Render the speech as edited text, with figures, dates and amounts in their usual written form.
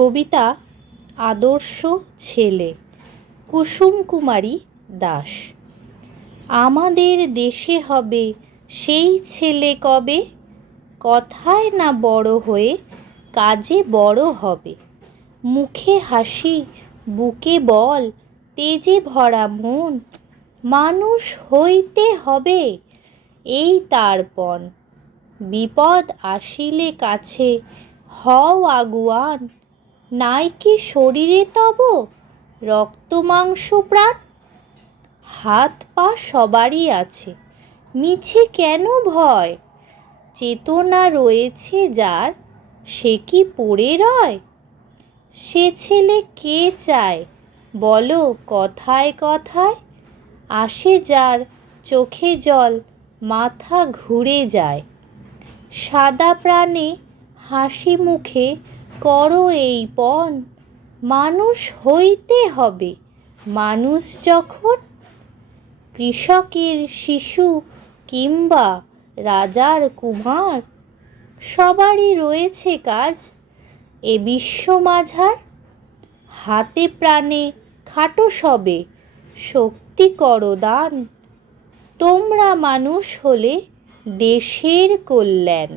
কবিতা আদর্শ ছেলে, কুসুম কুমারী দাস। আমাদের দেশে হবে সেই ছেলে কবে, কথায় না বড় হয়ে কাজে বড় হবে। মুখে হাসি, বুকে বল, তেজে ভরা মন, মানুষ হইতে হবে এই তার পণ। বিপদ আসিলে কাছে হও আগুয়ান, নাই কি শরীরে তব রক্ত মাংস প্রাণ। হাত পা সবারই আছে, মিছে কেন ভয়, চেতনা রয়েছে যার সে কি পড়ে রয়। সে ছেলে কে চায় বলো কথায় কথায়, আসে যার চোখে জল মাথা ঘুরে যায়। সাদা প্রাণে হাসি মুখে করো এই পণ, মানুষ হইতে হবে মানুষ যখন। কৃষকের শিশু কিংবা রাজার কুমার, সবারই রয়েছে কাজ এ বিশ্ব মাঝার। হাতে প্রাণে খাটো সবে, শক্তি করো দান, তোমরা মানুষ হলে দেশের কল্যাণ।